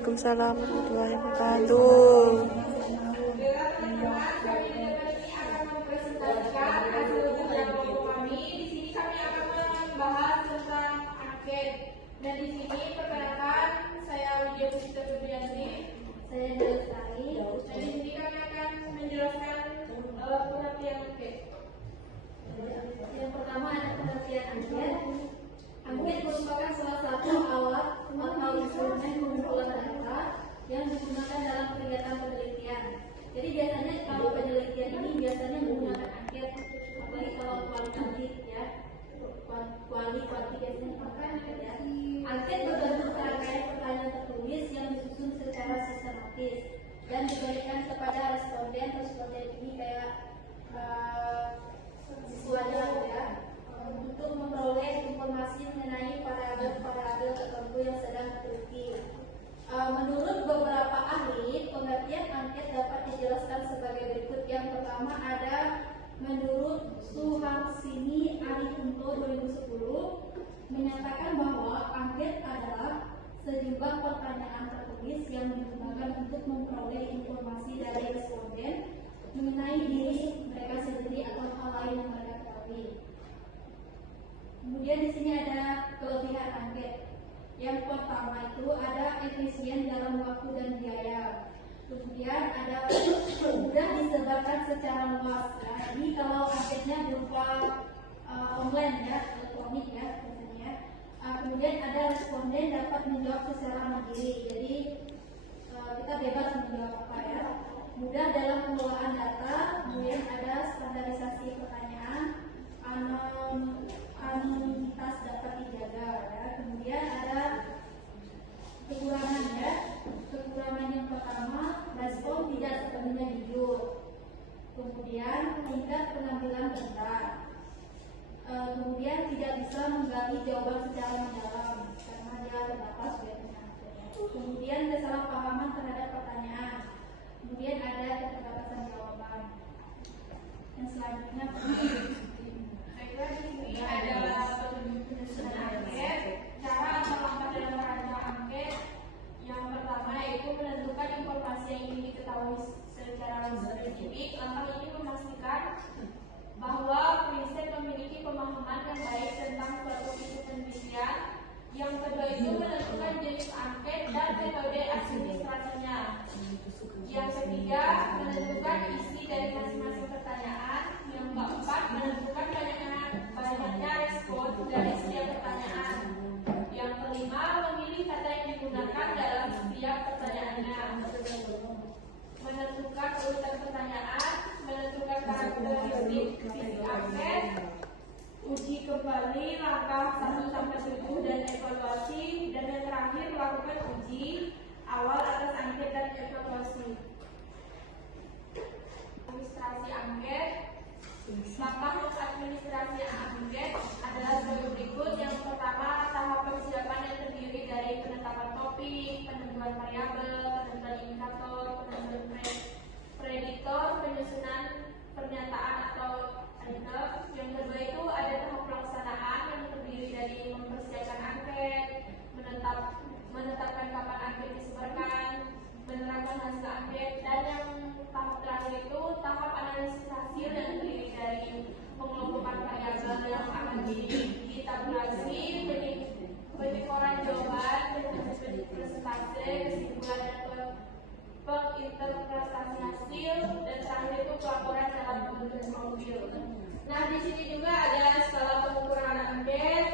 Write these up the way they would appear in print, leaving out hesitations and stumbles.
Waalaikumsalam warahmatullahi wabarakatuh. Dan di sini perkenalkan saya Widya Pusita Febrianti, saya Lestari. Dan di sini kami akan menjelaskan pengertian angket. Yang pertama ada pengertian angket. Angket merupakan salah satu alat atau instrumen pengumpulan data yang digunakan dalam kegiatan penelitian. Jadi biasanya kalau penelitian ini biasanya menggunakan angket, apalagi kalau kualitatif ya. Kualitatif biasanya pakai angket ya. Angket berbentuk rangkaian pertanyaan tertulis yang disusun secara sistematis dan diberikan kepada responden. Responden ini kayak siswanya ya, untuk memperoleh informasi mengenai parabel tertentu yang sedang diteliti. Menurut beberapa ahli, pengertian angket dapat dijelaskan sebagai berikut. Yang pertama ada menurut Suharsini Arikunto 2010 menyatakan bahwa angket adalah sejumlah pertanyaan tertulis yang digunakan untuk memperoleh informasi dari responden mengenai diri mereka sendiri atau hal lain yang mereka ketahui. Kemudian di sini ada kelebihan angket. Yang pertama itu ada efisien dalam waktu dan biaya. Kemudian ada mudah disebarkan secara luas. Ya. Jadi kalau anketnya berupa online ya, elektronik ya biasanya. Kemudian ada responden dapat menjawab secara mandiri. Jadi kita bebas menjawab apa ya. Mudah dalam pengelolaan data. Kemudian ada standarisasi pertanyaan, anonimitas dapat dijaga. Ya. Kemudian ada kekurangan ya. Kekurangan yang pertama, respon tidak sepenuhnya jujur. Kemudian tingkat pengambilan rendah. Kemudian tidak bisa menggali jawaban secara mendalam karena dia terbatas biasanya. Kemudian kesalahpahaman terhadap pertanyaan. Kemudian ada keterbatasan jawaban. Yang selanjutnya saya di sini ada penyusunan angket, cara atau langkah dalam merancang angket. Yang pertama yaitu menentukan informasi yang ingin diketahui secara spesifik. Langkah ini memastikan bahwa riset memiliki pemahaman yang baik tentang suatu isu penelitian. Yang kedua itu menentukan jenis angket dan metode administrasinya. Yang ketiga menentukan isi dari masing-masing pertanyaan. Yang keempat menentukan banyaknya respon dari setiap pertanyaan. Yang kelima memilih kata yang digunakan dalam setiap pertanyaannya. Menentukan urutan pertanyaan, menentukan karakteristik visi angket, uji kembali langkah 1-7 dan evaluasi, dan yang terakhir melakukan uji awal atas angket dan evaluasi. Administrasi angket. Langkah administrasi angket adalah sebagai berikut. Yang pertama, tahap persiapan yang terdiri dari penetapan topik, penentuan variabel, penentuan indikator, penentuan prediktor, penyusunan pernyataan atau item. Yang kedua itu ada tahap pelaksanaan yang terdiri dari mempersiapkan angket, menetapkan kapan angket disebarkan, menerapkan hasil angket, dan yang tahap terakhir itu tahap analisis hasil yang terdiri dari pengelompokan variabel yang akan ditabulasi, penyekoran jawaban, presentase, kesimpulan dan penginterpretasi hasil, dan terakhir itu pelaporan dalam bentuk mobil. Nah, di sini juga ada skala pengukuran angket.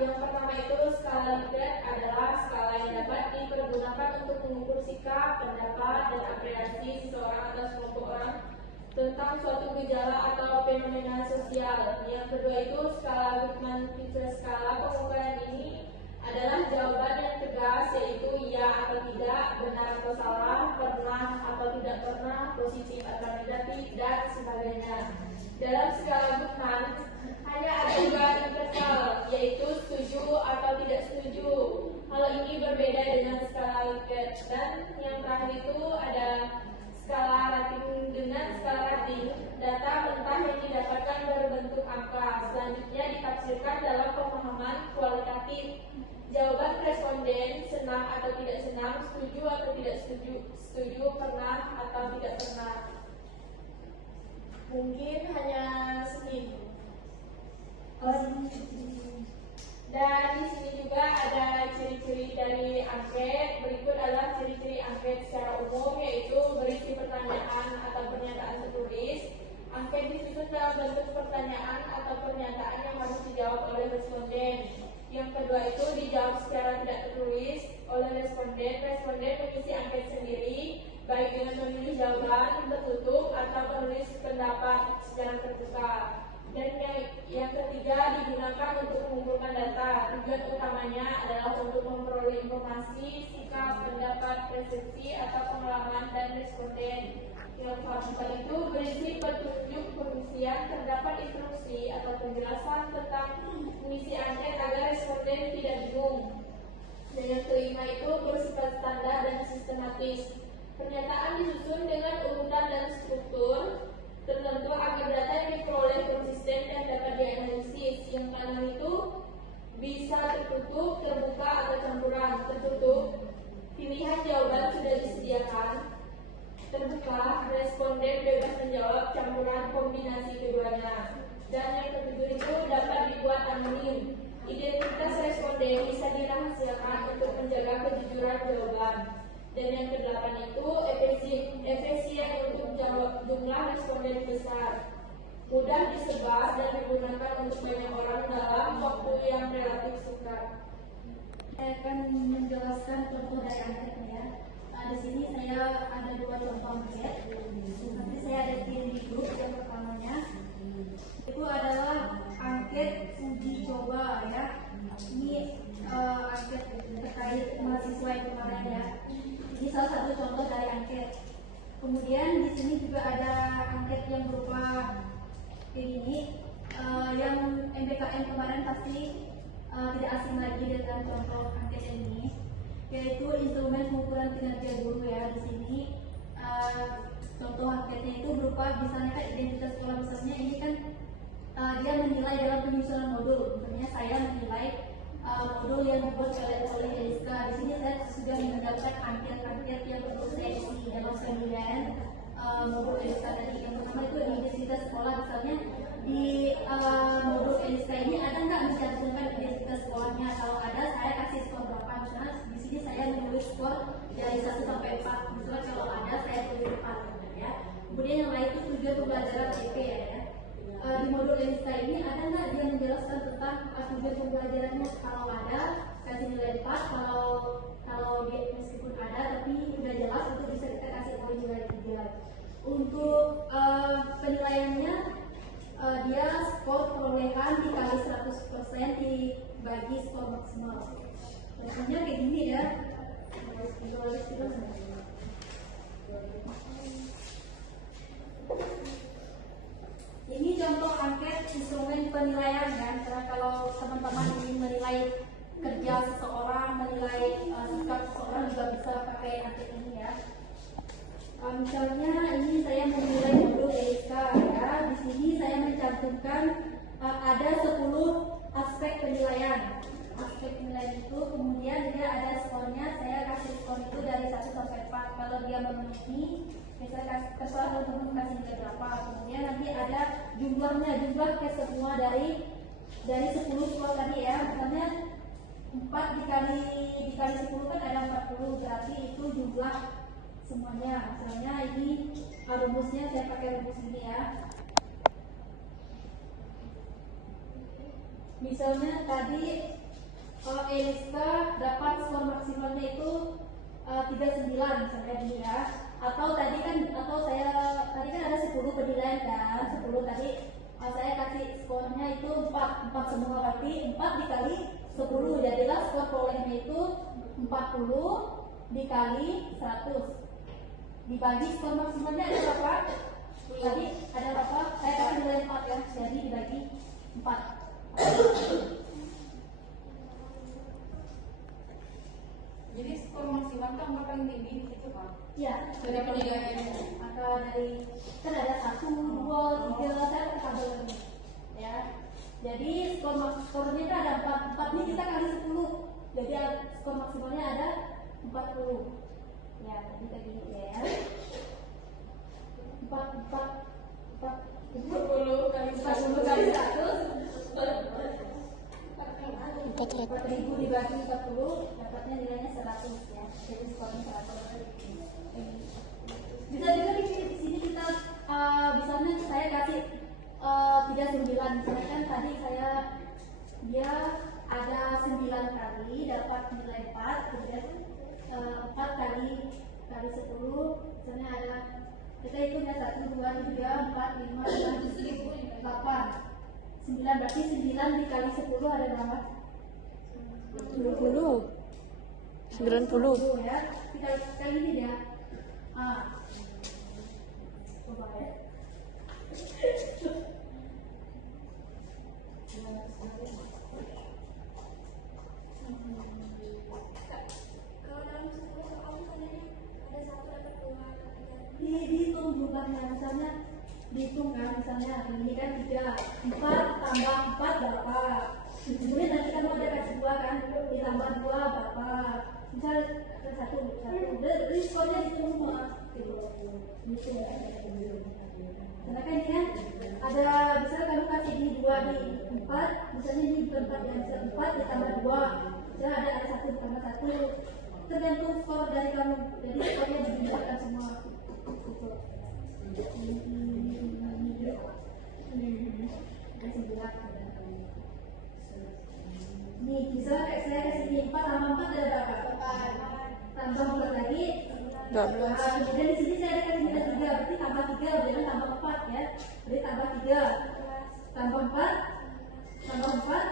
Yang pertama itu skala Likert adalah skala yang dapat dipergunakan untuk mengukur sikap, pendapat, dan apresiasi seseorang atau sekelompok orang tentang suatu gejala atau fenomena sosial. Yang kedua itu skala Guttman-Fitcher. Skala pengukuran ini adalah jawaban yang tegas, yaitu iya atau tidak, benar atau salah, pernah atau tidak pernah, positif atau negatif, dan sebagainya. Dalam skala Guttman hanya ada dua interval, yaitu setuju atau tidak setuju. Hal ini berbeda dengan skala Likert. Dan yang terakhir itu ada skala rating. Dengan skala rating, data mentah yang didapatkan berbentuk angka. Selanjutnya ditafsirkan dalam pemahaman kualitatif. Jawaban responden senang atau tidak senang, setuju atau tidak setuju, setuju, pernah atau tidak pernah. Mungkin hanya segitu. Dan di sini juga ada ciri-ciri dari angket. Berikut adalah ciri-ciri angket secara umum, yaitu berisi pertanyaan atau pernyataan tertulis. Angket disusun dalam bentuk pertanyaan atau pernyataan yang harus dijawab oleh responden. Yang kedua itu dijawab secara tidak tertulis oleh responden. Responden mengisi angket sendiri, baik dengan memilih jawaban tertutup atau menulis pendapat secara terbuka. Dan yang ketiga digunakan untuk mengumpulkan data. Tujuan utamanya adalah untuk memperoleh informasi, sikap, pendapat, persepsi atau pengalaman dan responden. Yang keempat itu berisi petunjuk pengisian, terdapat instruksi atau penjelasan tentang mengisi angket agar responden tidak bingung. Dan yang kelima itu bersifat standar dan sistematis. Pernyataan disusun dengan urutan dan struktur tertentu agar data yang diperoleh konsisten dan dapat dianalisis. Yang keenam itu bisa tertutup, terbuka atau campuran. Tertutup, pilihan jawaban sudah disediakan. Terbuka, responden bebas menjawab, campuran kombinasi keduanya. Dan yang ketujuh itu dapat dibuat anonim. Identitas responden bisa dirahasiakan untuk menjaga kejujuran jawaban. Dan yang kedelapan itu efisien untuk jumlah responden besar, mudah disebar dan digunakan untuk banyak orang dalam waktu yang relatif singkat. Saya akan menjelaskan contoh dari anketnya ya. Di sini saya ada dua contoh angket. Nanti saya ada di grup. Yang pertamanya itu adalah angket uji coba ya. Ini angket terkait mahasiswa yang kemarin ya. Ini salah satu contoh dari angket. Kemudian di sini juga ada angket yang berupa ini, yang MBKM kemarin pasti tidak asing lagi dengan contoh angket ini, yaitu instrumen pengukuran kinerja guru ya. Di sini contoh angketnya itu berupa misalnya kan identitas sekolah, misalnya ini kan dia menilai dalam penyusunan modul. Misalnya saya menilai modul yang dibuat oleh Eliska. Di sini saya sudah mendapatkan angket-angket yang perlu saya isi dalam penilaian modul Eliska tadi. Yang pertama itu identitas sekolah, misalnya di modul Eliska ini ada nggak mencantumkan identitas sekolahnya? Kalau ada, saya kasih skor berapa? Misalnya di sini saya menulis skor dari 1 sampai 4. Misalnya kalau ada, saya tulis 4 ya. Kemudian yang lain itu tujuan pembelajaran TP ya. Di modul Eliska ini ada nggak dia menjelaskan tentang tujuan pembelajarannya? Kalau ada, kasih nilai 4. Kalau dia meskipun ada tapi sudah jelas, itu bisa kita kasih poin nilai 3. Untuk penilaiannya dia skor perolehan dikali 100% dibagi skor maksimal. Contohnya kayak gini ya. Ini contoh angket instrumen penilaian kan. Karena kalau teman-teman ingin menilai kerja seseorang, menilai sikap seseorang juga bisa pakai angket ini ya. Misalnya ini saya menilai modul Eliska ya. Di sini saya mencantumkan ada 10 aspek penilaian. Aspek penilaian itu kemudian dia ada skornya. Saya kasih skor itu dari 1 sampai 4. Kalau dia memenuhi, misalnya terserah teman-teman kasih nilai berapa. Kemudian nanti ada jumlahnya, jumlah ke semua dari 10 skor tadi ya. Misalnya 4 dikali 10 kan ada 40, berarti itu jumlah semuanya. Misalnya ini rumusnya, saya pakai rumus ini ya. Misalnya tadi Eliska dapat skor maksimalnya itu 39 misalnya ini ya. Atau tadi kan ada 10 penilaian kan, 10 tadi saya kasih skornya itu 4 semua, berarti 4 dikali 10 jadilah skor perolehannya itu 40 dikali 100 dibagi skor maksimalnya ada berapa? Tadi ada berapa? Saya kasih nilai 4 ya, jadi dibagi 4. Jadi skor maksimal itu angka paling tinggi di situ Pak? Iya, dari penilaiannya. Maka dari kan ada 1, 2, 3, saya pakai tabel ini ya. Jadi skornya itu ada 4 ini kita kali 10. Jadi skor maksimalnya ada 40. Ya, tadi tadi ya. 40 kali 40 kali 100. 400. 4000 dibagi 40 dapatnya nilainya 100 ya. Jadi skornya 100. Bisa juga di sini kita misalnya saya kasih 39, misalnya kan tadi dia ada 9 kali dapat nilai 4, kemudian 4 kali 10, misalnya ada kita hitungnya 1, 2, 3, 4, 5, 6, 8, 9, berarti 9 dikali 10 ada berapa? 90. 90. Ya, kita kali ini ya. Coba ya. Dihitung juga ya, misalnya dihitung kan, misalnya ini kan 3, 4 tambah 4 berapa, kemudian nanti kamu ada kasih 2 kan, ditambah 2 berapa, misal satu, dari skornya itu semua gitu. Karena kan ini kan ada, misalnya kamu kasih di 2 di 4, misalnya ini bukan 4 yang bisa 4 ditambah 2, misalnya ada 1 ditambah 1, tergantung skor dari kamu, jadi skornya dijumlahkan semua. Nih, misalnya kayak saya kasih 4 tambah 4 ada berapa? Tambah 4 lagi 12. Kemudian di sini saya ada kasih nilai 3, berarti tambah 3, jangan tambah 4 ya. Berarti tambah 3, tambah 4, tambah 4,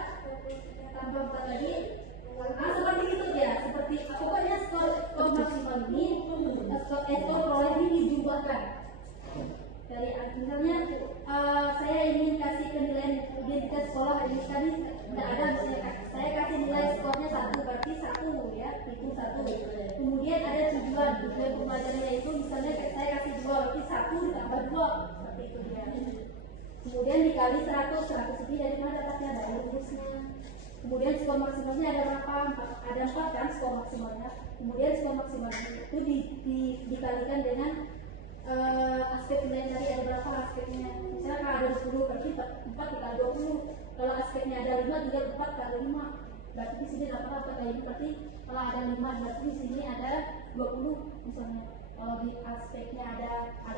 tambah 4 lagi. Seperti itu ya, seperti pokoknya skor maksimal ini, skor peroleh ini dijumlahkan. Dari misalnya saya ingin kasih penilaian identitas sekolah ini tadi tidak ada, misalnya saya kasih nilai skornya 1, berarti 1 ya, itu 1. Kemudian ada tujuan pembelajarannya itu, misalnya saya kasih 2, berarti 1 ditambah 2, seperti itu ya. Kemudian dikali 100 ini dari mana dapatnya? Dari rumusnya. Kemudian skor maksimalnya ada berapa? Ada 4 kan skor maksimalnya. Kemudian skor maksimalnya itu dikalikan dengan aspek nilai tadi ada berapa aspeknya. Misalnya kalau ada 10 berarti 4 dikali 20. Kalau aspeknya ada 5 tinggal 4 kali 5. Berarti di sini dapat apa kali ini? Berarti kalau ada 5 berarti di sini ada 20 misalnya. Kalau di aspeknya ada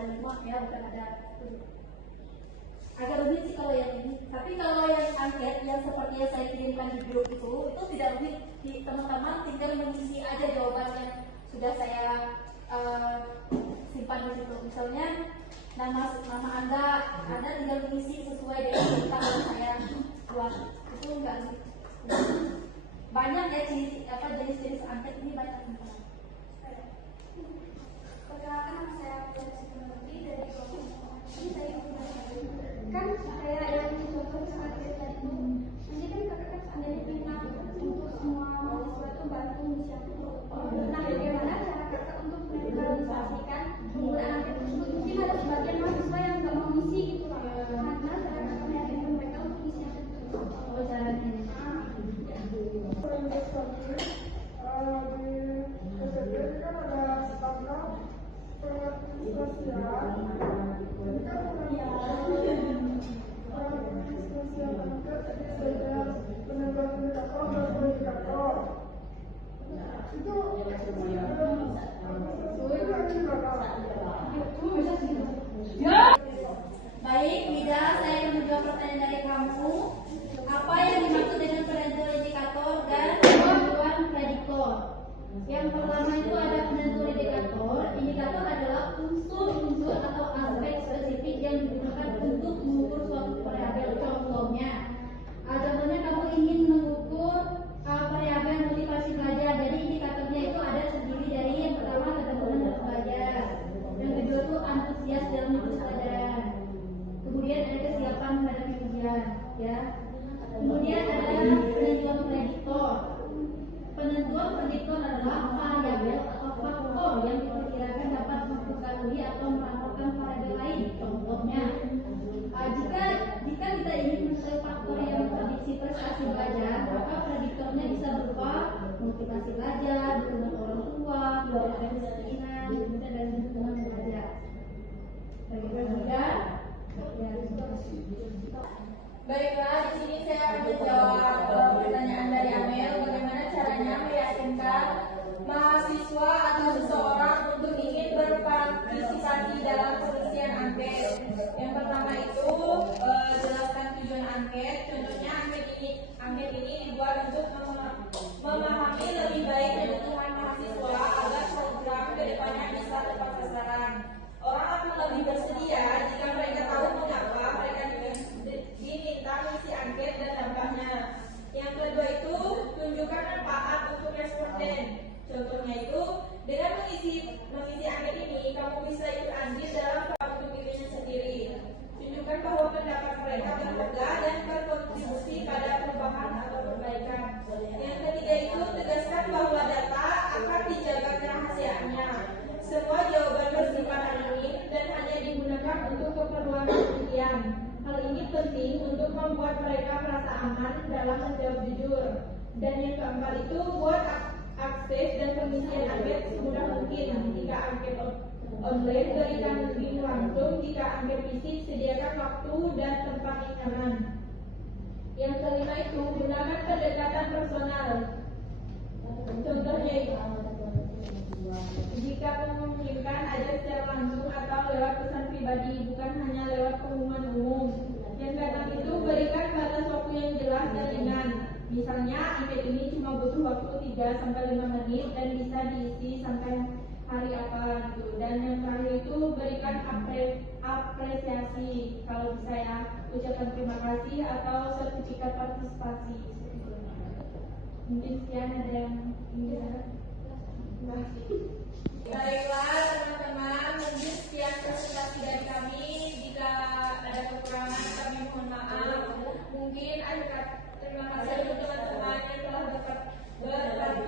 5 ya, bukan ada 10. Agak rumit sih kalau yang ini. Tapi kalau yang angket yang seperti yang saya kirimkan di grup itu tidak rumit. Teman-teman tinggal mengisi aja jawaban yang sudah saya simpan di situ. Misalnya nama Anda tinggal mengisi sesuai dengan yang saya buat. Itu enggak sih. Banyak ya jenis-jenis angket ini banyak. Perkenalkan saya Putri dari ini saya kan saya yang contoh saat tadi itu nanti kan kakak kan seandainya minta untuk semua mahasiswa itu bantu siapa nah bagaimana cara kakak untuk merealisasikan penggunaan angket tersebut mungkin ada sebagian mahasiswa yang nggak mau ngisi gitu karena cara kakak meyakinkan mereka untuk ngisi angket tersebut Caranya baik, Mida, saya akan menjawab pertanyaan dari kamu. Apa yang dimaksud dengan penentu indikator dan penentuan prediktor? Yang pertama itu ada penentu indikator. Indikator adalah unsur-unsur atau aspek spesifik yang digunakan untuk mengukur suatu variabel. Contohnya, contohnya kamu ingin mengukur variabel motivasi belajar. Jadi indikatornya itu ada terdiri dari yang pertama ketekunan dalam belajar, yang kedua itu antusias dalam mengikuti pelajaran, kemudian ada kesiapan menghadapi ujian, ya. Kemudian ada penentuan prediktor. Penentuan prediktor adalah variabel atau faktor yang diperkirakan dapat mempengaruhi atau melaporkan variabel lain. Contohnya, jika kita ingin mengetahui faktor yang memprediksi prestasi belajar, maka prediktornya bisa berupa motivasi Contohnya itu, dengan mengisi angket ini, kamu bisa ikut andil dalam untuk dirinya sendiri. Tunjukkan bahwa pendapat mereka berharga dan berkontribusi pada perubahan atau perbaikan. Yang ketiga itu, tegaskan bahwa data akan dijaga kerahasiaannya. Semua jawaban bersifat anonim dan hanya digunakan untuk keperluan penelitian. Hal ini penting untuk membuat mereka merasa aman dalam menjawab jujur. Dan yang keempat itu, buat akses dan pengisian angket semudah mungkin. Jika angket online, berikan link langsung. Jika angket fisik, sediakan waktu dan tempat yang nyaman. Yang kelima itu, gunakan pendekatan personal. Contohnya itu, jika mengirimkan ada secara langsung atau lewat pesan pribadi, bukan hanya lewat pengumuman umum. Yang keenam itu, berikan batas waktu yang jelas dan ringan. Misalnya, angket ini cuma butuh waktu 3-5 menit dan bisa diisi sampai hari apa gitu. Dan yang terakhir itu, berikan apresiasi. Kalau bisa ya, ucapan terima kasih atau sertifikat partisipasi. Mungkin sekian, ada yang ingin. Baiklah teman-teman, mungkin sekian presentasi dari kami. Jika ada kekurangan kami mohon maaf. Mungkin terima kasih untuk teman-teman yang telah berpartisipasi